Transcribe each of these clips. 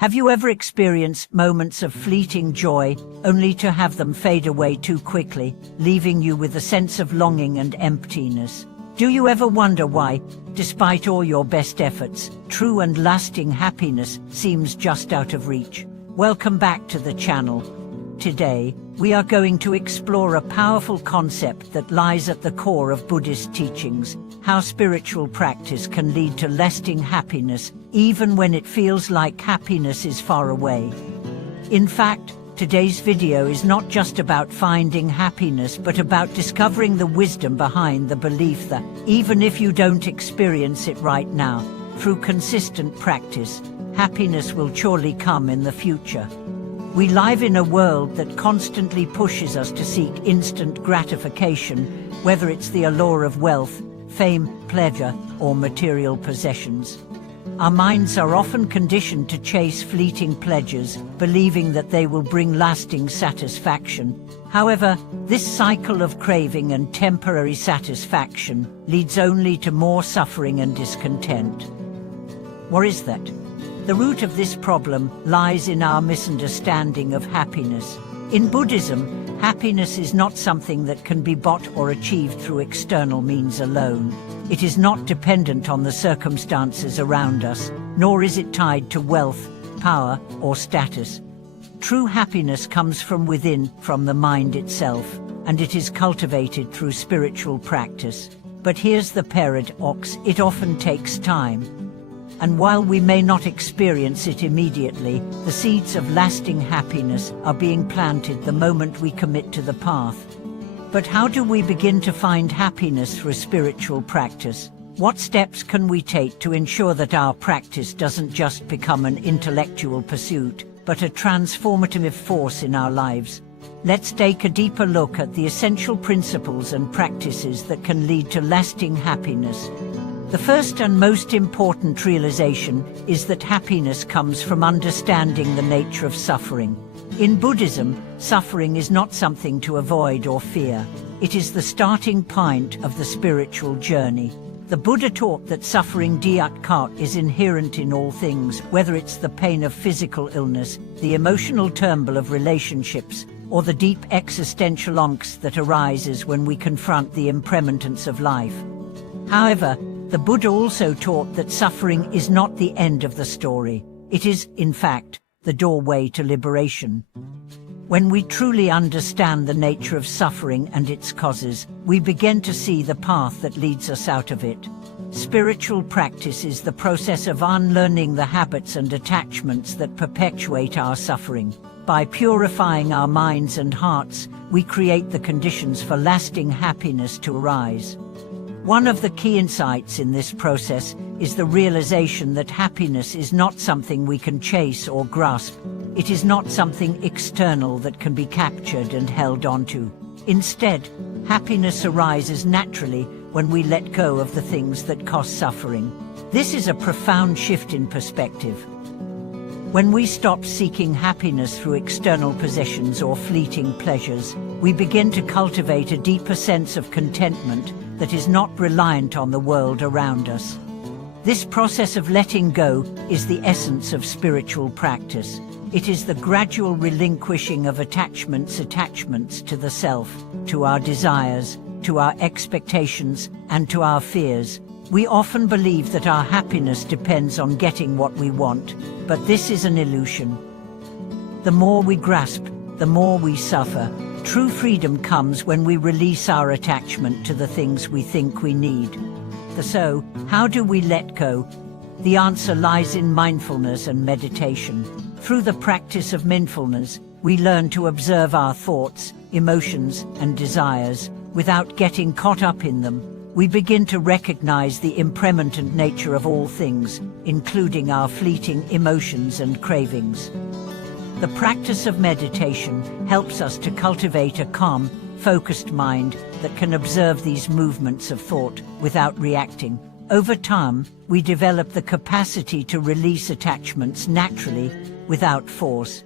Have you ever experienced moments of fleeting joy, only to have them fade away too quickly, leaving you with a sense of longing and emptiness? Do you ever wonder why, despite all your best efforts, true and lasting happiness seems just out of reach? Welcome back to the channel. Today, we are going to explore a powerful concept that lies at the core of Buddhist teachings: how spiritual practice can lead to lasting happiness, even when it feels like happiness is far away. In fact, today's video is not just about finding happiness, but about discovering the wisdom behind the belief that, even if you don't experience it right now, through consistent practice, happiness will surely come in the future. We live in a world that constantly pushes us to seek instant gratification, whether it's the allure of wealth, fame, pleasure, or material possessions. Our minds are often conditioned to chase fleeting pleasures, believing that they will bring lasting satisfaction. However, this cycle of craving and temporary satisfaction leads only to more suffering and discontent. What is that? The root of this problem lies in our misunderstanding of happiness. In Buddhism, happiness is not something that can be bought or achieved through external means alone. It is not dependent on the circumstances around us, nor is it tied to wealth, power, or status. True happiness comes from within, from the mind itself, and it is cultivated through spiritual practice. But here's the paradox: it often takes time. And while we may not experience it immediately, the seeds of lasting happiness are being planted the moment we commit to the path. But how do we begin to find happiness through spiritual practice? What steps can we take to ensure that our practice doesn't just become an intellectual pursuit, but a transformative force in our lives? Let's take a deeper look at the essential principles and practices that can lead to lasting happiness. The first and most important realization is that happiness comes from understanding the nature of suffering. In Buddhism, suffering is not something to avoid or fear. It is the starting point of the spiritual journey. The Buddha taught that suffering is inherent in all things, whether it's the pain of physical illness, the emotional turmoil of relationships, or the deep existential angst that arises when we confront the impermanence of life. However, the Buddha also taught that suffering is not the end of the story. It is, in fact, the doorway to liberation. When we truly understand the nature of suffering and its causes, we begin to see the path that leads us out of it. Spiritual practice is the process of unlearning the habits and attachments that perpetuate our suffering. By purifying our minds and hearts, we create the conditions for lasting happiness to arise. One of the key insights in this process is the realization that happiness is not something we can chase or grasp. It is not something external that can be captured and held onto. Instead, happiness arises naturally when we let go of the things that cause suffering. This is a profound shift in perspective. When we stop seeking happiness through external possessions or fleeting pleasures, we begin to cultivate a deeper sense of contentment that is not reliant on the world around us. This process of letting go is the essence of spiritual practice. It is the gradual relinquishing of attachments to the self, to our desires, to our expectations, and to our fears. We often believe that our happiness depends on getting what we want, but this is an illusion. The more we grasp, the more we suffer. True freedom comes when we release our attachment to the things we think we need. So, how do we let go? The answer lies in mindfulness and meditation. Through the practice of mindfulness, we learn to observe our thoughts, emotions, and desires without getting caught up in them. We begin to recognize the impermanent nature of all things, including our fleeting emotions and cravings. The practice of meditation helps us to cultivate a calm, focused mind that can observe these movements of thought without reacting. Over time, we develop the capacity to release attachments naturally, without force.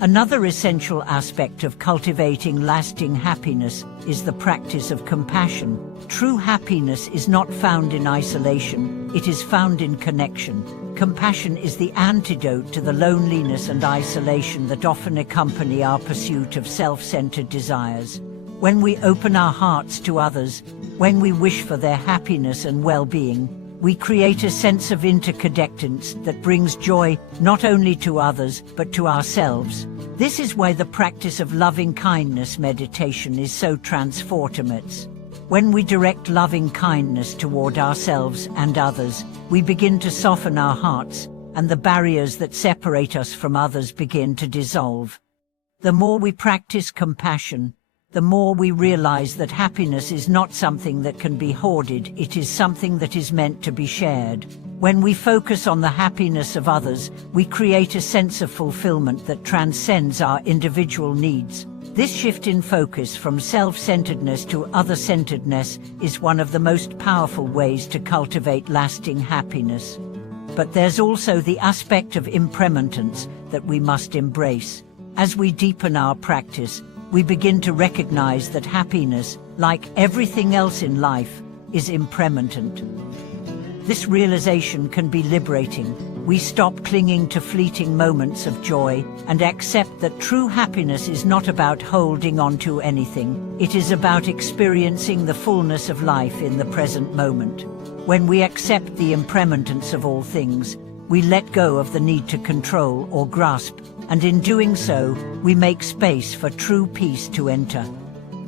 Another essential aspect of cultivating lasting happiness is the practice of compassion. True happiness is not found in isolation, it is found in connection. Compassion is the antidote to the loneliness and isolation that often accompany our pursuit of self-centered desires. When we open our hearts to others, when we wish for their happiness and well-being, we create a sense of interconnectedness that brings joy not only to others but to ourselves. This is why the practice of loving-kindness meditation is so transformative. When we direct loving-kindness toward ourselves and others, we begin to soften our hearts, and the barriers that separate us from others begin to dissolve. The more we practice compassion, the more we realize that happiness is not something that can be hoarded, it is something that is meant to be shared. When we focus on the happiness of others, we create a sense of fulfillment that transcends our individual needs. This shift in focus from self-centeredness to other-centeredness is one of the most powerful ways to cultivate lasting happiness. But there's also the aspect of impermanence that we must embrace. As we deepen our practice, we begin to recognize that happiness, like everything else in life, is impermanent. This realization can be liberating. We stop clinging to fleeting moments of joy and accept that true happiness is not about holding on to anything. It is about experiencing the fullness of life in the present moment. When we accept the impermanence of all things, we let go of the need to control or grasp, and in doing so, we make space for true peace to enter.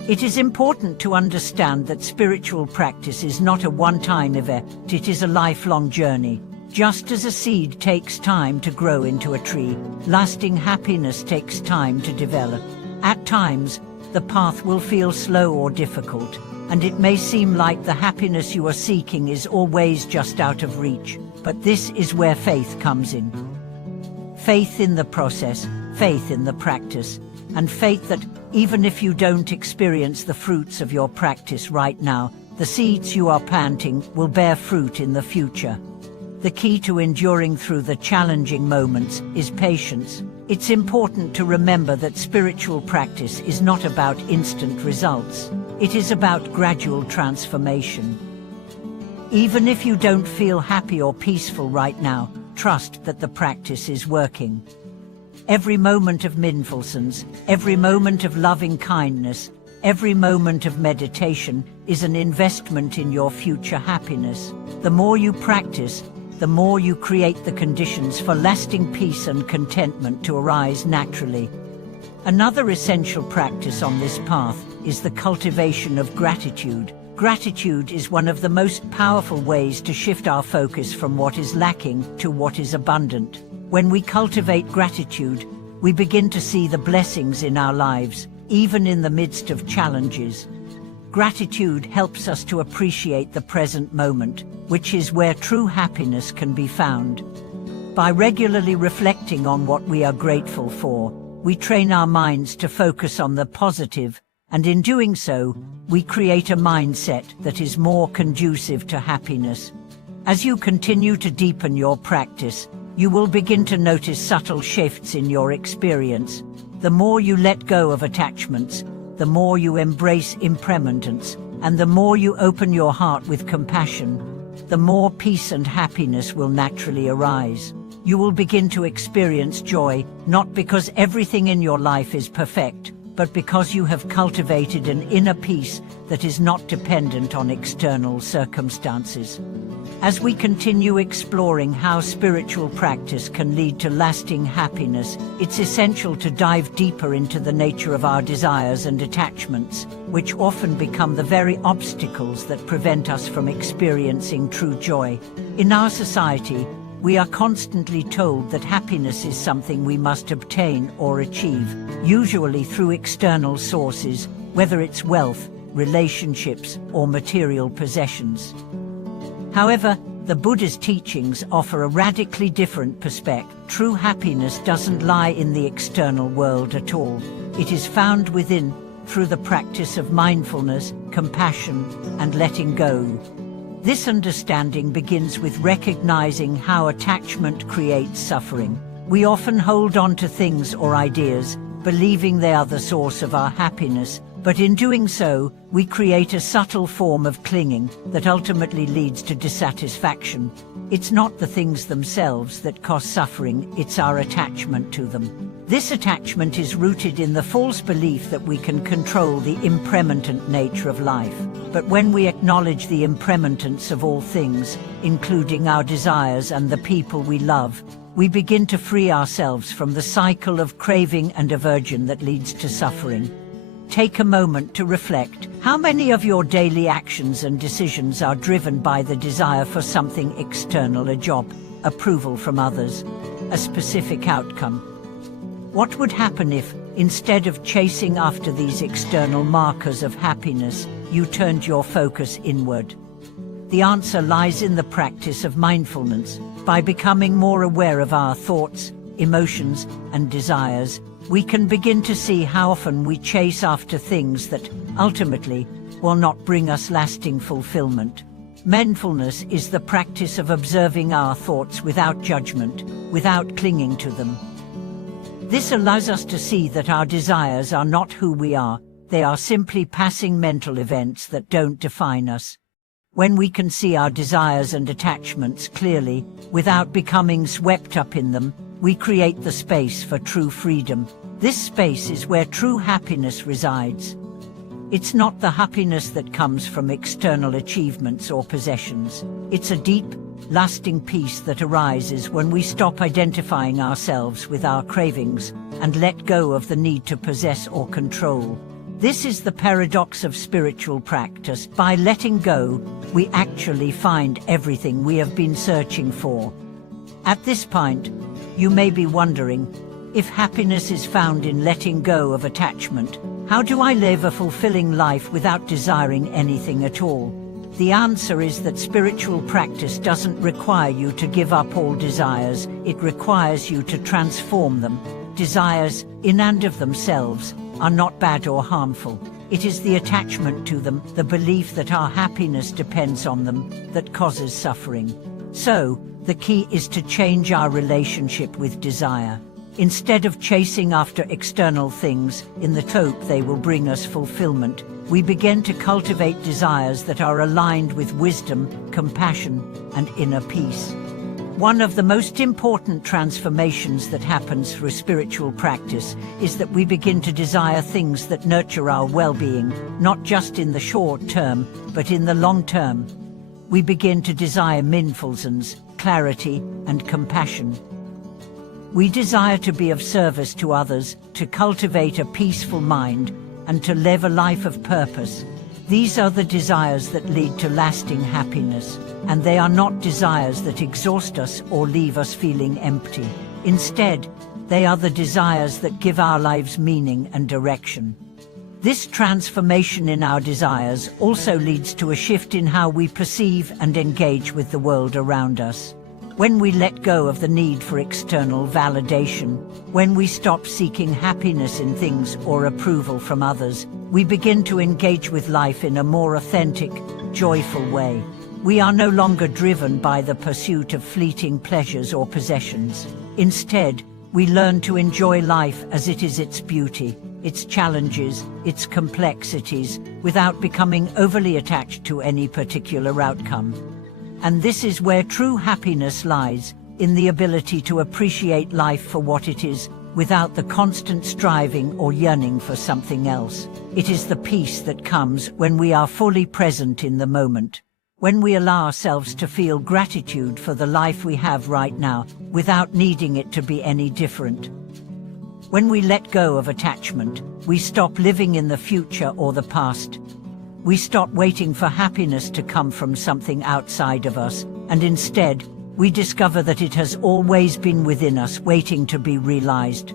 It is important to understand that spiritual practice is not a one-time event, it is a lifelong journey. Just as a seed takes time to grow into a tree, lasting happiness takes time to develop. At times, the path will feel slow or difficult, and it may seem like the happiness you are seeking is always just out of reach, but this is where faith comes in. Faith in the process, faith in the practice, and faith that even if you don't experience the fruits of your practice right now, the seeds you are planting will bear fruit in the future. The key to enduring through the challenging moments is patience. It's important to remember that spiritual practice is not about instant results. It is about gradual transformation. Even if you don't feel happy or peaceful right now, trust that the practice is working. Every moment of mindfulness, every moment of loving kindness, every moment of meditation is an investment in your future happiness. The more you practice, the more you create the conditions for lasting peace and contentment to arise naturally. Another essential practice on this path is the cultivation of gratitude. Gratitude is one of the most powerful ways to shift our focus from what is lacking to what is abundant. When we cultivate gratitude, we begin to see the blessings in our lives, even in the midst of challenges. Gratitude helps us to appreciate the present moment, which is where true happiness can be found. By regularly reflecting on what we are grateful for, we train our minds to focus on the positive, and in doing so, we create a mindset that is more conducive to happiness. As you continue to deepen your practice, you will begin to notice subtle shifts in your experience. The more you let go of attachments, the more you embrace impermanence, and the more you open your heart with compassion, the more peace and happiness will naturally arise. You will begin to experience joy, not because everything in your life is perfect, but because you have cultivated an inner peace that is not dependent on external circumstances. As we continue exploring how spiritual practice can lead to lasting happiness, it's essential to dive deeper into the nature of our desires and attachments, which often become the very obstacles that prevent us from experiencing true joy. In our society, we are constantly told that happiness is something we must obtain or achieve, usually through external sources, whether it's wealth, relationships, or material possessions. However, the Buddha's teachings offer a radically different perspective. True happiness doesn't lie in the external world at all. It is found within, through the practice of mindfulness, compassion, and letting go. This understanding begins with recognizing how attachment creates suffering. We often hold on to things or ideas, believing they are the source of our happiness, but in doing so, we create a subtle form of clinging that ultimately leads to dissatisfaction. It's not the things themselves that cause suffering, it's our attachment to them. This attachment is rooted in the false belief that we can control the impermanent nature of life. But when we acknowledge the impermanence of all things, including our desires and the people we love, we begin to free ourselves from the cycle of craving and aversion that leads to suffering. Take a moment to reflect. How many of your daily actions and decisions are driven by the desire for something external, a job, approval from others, a specific outcome? What would happen if, instead of chasing after these external markers of happiness, you turned your focus inward? The answer lies in the practice of mindfulness. By becoming more aware of our thoughts, emotions, and desires, we can begin to see how often we chase after things that, ultimately, will not bring us lasting fulfillment. Mindfulness is the practice of observing our thoughts without judgment, without clinging to them. This allows us to see that our desires are not who we are, they are simply passing mental events that don't define us. When we can see our desires and attachments clearly, without becoming swept up in them, we create the space for true freedom. This space is where true happiness resides. It's not the happiness that comes from external achievements or possessions. It's a deep, lasting peace that arises when we stop identifying ourselves with our cravings and let go of the need to possess or control. This is the paradox of spiritual practice. By letting go, we actually find everything we have been searching for. At this point, you may be wondering, if happiness is found in letting go of attachment, how do I live a fulfilling life without desiring anything at all? The answer is that spiritual practice doesn't require you to give up all desires, it requires you to transform them. Desires, in and of themselves, are not bad or harmful. It is the attachment to them, the belief that our happiness depends on them, that causes suffering. So, the key is to change our relationship with desire. Instead of chasing after external things in the hope they will bring us fulfillment, we begin to cultivate desires that are aligned with wisdom, compassion, and inner peace. One of the most important transformations that happens through spiritual practice is that we begin to desire things that nurture our well-being, not just in the short term, but in the long term. We begin to desire mindfulness, clarity, and compassion. We desire to be of service to others, to cultivate a peaceful mind, and to live a life of purpose. These are the desires that lead to lasting happiness, and they are not desires that exhaust us or leave us feeling empty. Instead, they are the desires that give our lives meaning and direction. This transformation in our desires also leads to a shift in how we perceive and engage with the world around us. When we let go of the need for external validation, when we stop seeking happiness in things or approval from others, we begin to engage with life in a more authentic, joyful way. We are no longer driven by the pursuit of fleeting pleasures or possessions. Instead, we learn to enjoy life as it is, its beauty, its challenges, its complexities, without becoming overly attached to any particular outcome. And this is where true happiness lies, in the ability to appreciate life for what it is, without the constant striving or yearning for something else. It is the peace that comes when we are fully present in the moment, when we allow ourselves to feel gratitude for the life we have right now, without needing it to be any different. When we let go of attachment, we stop living in the future or the past. We stop waiting for happiness to come from something outside of us, and instead, we discover that it has always been within us, waiting to be realized.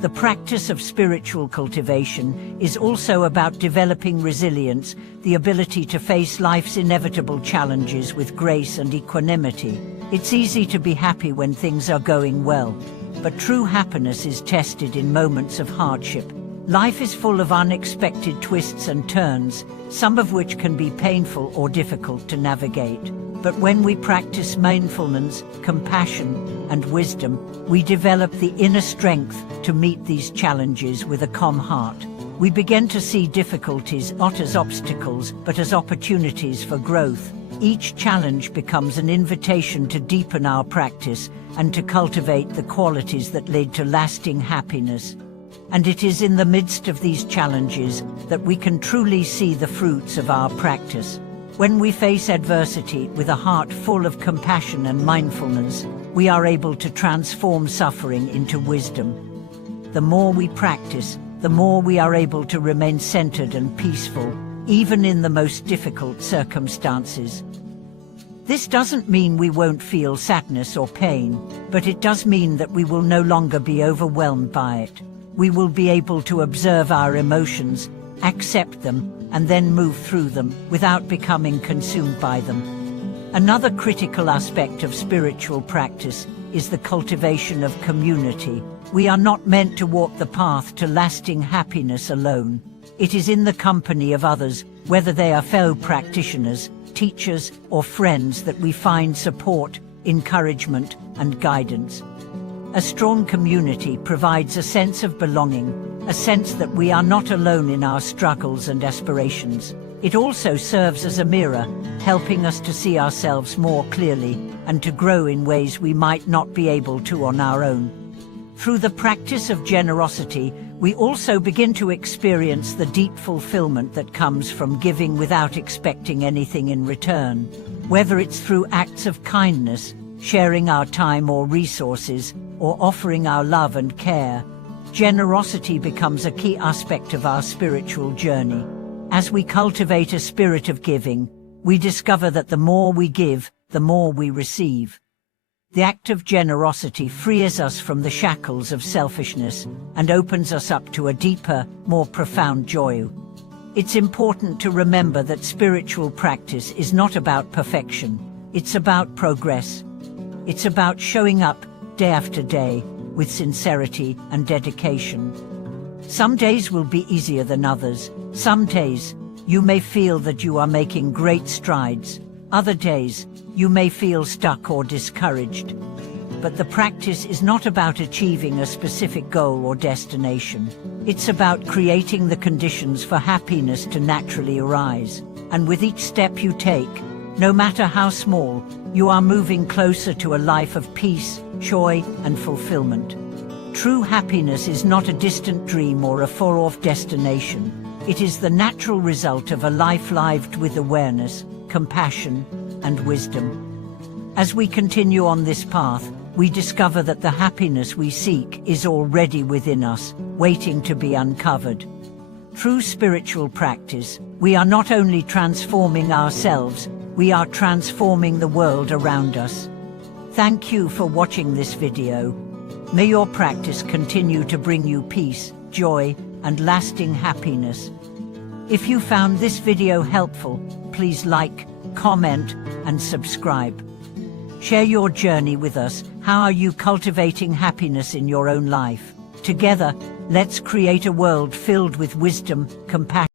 The practice of spiritual cultivation is also about developing resilience, the ability to face life's inevitable challenges with grace and equanimity. It's easy to be happy when things are going well, but true happiness is tested in moments of hardship. Life is full of unexpected twists and turns, some of which can be painful or difficult to navigate. But when we practice mindfulness, compassion, and wisdom, we develop the inner strength to meet these challenges with a calm heart. We begin to see difficulties not as obstacles, but as opportunities for growth. Each challenge becomes an invitation to deepen our practice and to cultivate the qualities that lead to lasting happiness. And it is in the midst of these challenges that we can truly see the fruits of our practice. When we face adversity with a heart full of compassion and mindfulness, we are able to transform suffering into wisdom. The more we practice, the more we are able to remain centered and peaceful, even in the most difficult circumstances. This doesn't mean we won't feel sadness or pain, but it does mean that we will no longer be overwhelmed by it. We will be able to observe our emotions, accept them, and then move through them without becoming consumed by them. Another critical aspect of spiritual practice is the cultivation of community. We are not meant to walk the path to lasting happiness alone. It is in the company of others, whether they are fellow practitioners, teachers, or friends, that we find support, encouragement, and guidance. A strong community provides a sense of belonging, a sense that we are not alone in our struggles and aspirations. It also serves as a mirror, helping us to see ourselves more clearly and to grow in ways we might not be able to on our own. Through the practice of generosity, we also begin to experience the deep fulfillment that comes from giving without expecting anything in return. Whether it's through acts of kindness, sharing our time or resources, or offering our love and care, generosity becomes a key aspect of our spiritual journey. As we cultivate a spirit of giving, we discover that the more we give, the more we receive. The act of generosity frees us from the shackles of selfishness and opens us up to a deeper, more profound joy. It's important to remember that spiritual practice is not about perfection. It's about progress. It's about showing up day after day with sincerity and dedication. Some days will be easier than others. Some days you may feel that you are making great strides. Other days you may feel stuck or discouraged. But the practice is not about achieving a specific goal or destination. It's about creating the conditions for happiness to naturally arise. And with each step you take, no matter how small, you are moving closer to a life of peace, joy, and fulfillment. True happiness is not a distant dream or a far-off destination. It is the natural result of a life lived with awareness, compassion, and wisdom. As we continue on this path, we discover that the happiness we seek is already within us, waiting to be uncovered. Through spiritual practice, we are not only transforming ourselves, we are transforming the world around us. Thank you for watching this video. May your practice continue to bring you peace, joy, and lasting happiness. If you found this video helpful, please like, comment, and subscribe. Share your journey with us. How are you cultivating happiness in your own life? Together, let's create a world filled with wisdom, compassion,